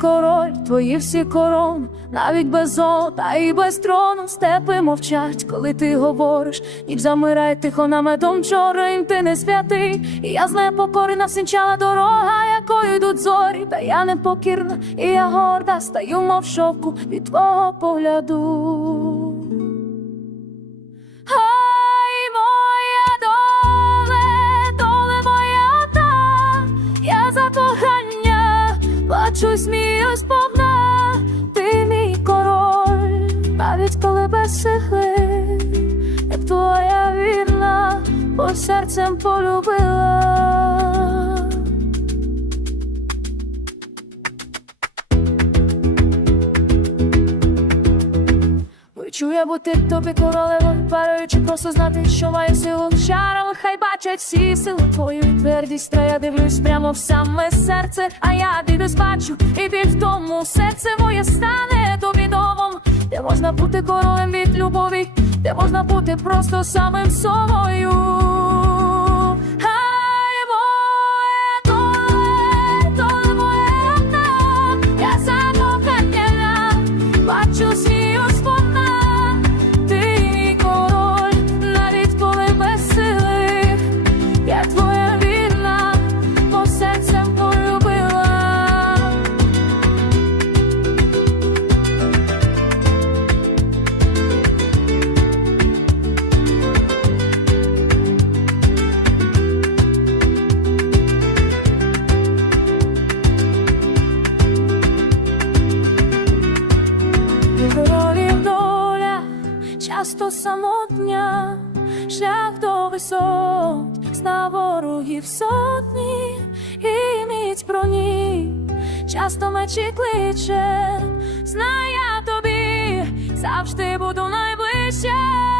король, твої всі корон, навіть без золота і без трону степи мовчать, коли ти говориш, ніч замирає тихо наметом чорним, ти не святий. І я з непокорена всінчала дорога, якою йдуть зорі, та я непокірна, і я горда, стаю, мов шовку від твого погляду. Плачу, сміюсь повна, ти мій король, навіть коли без сили, як твоя вірна, бо серцем полюбила. Хочу я бути тобі королевою, паруючи, просто знати, що маю силу шаром, хай бачать всі сили твою твердість, та я дивлюсь прямо в саме серце, а я дивлюсь, бачу, і біль в тому серце моє стане тобі домом, де можна бути королем від любові, де можна бути просто самим собою. Королів доля часто самотня, шлях до висот, зна ворогів сотні, і міць про ні, часто мечі кличе, знай я тобі, завжди буду найближче.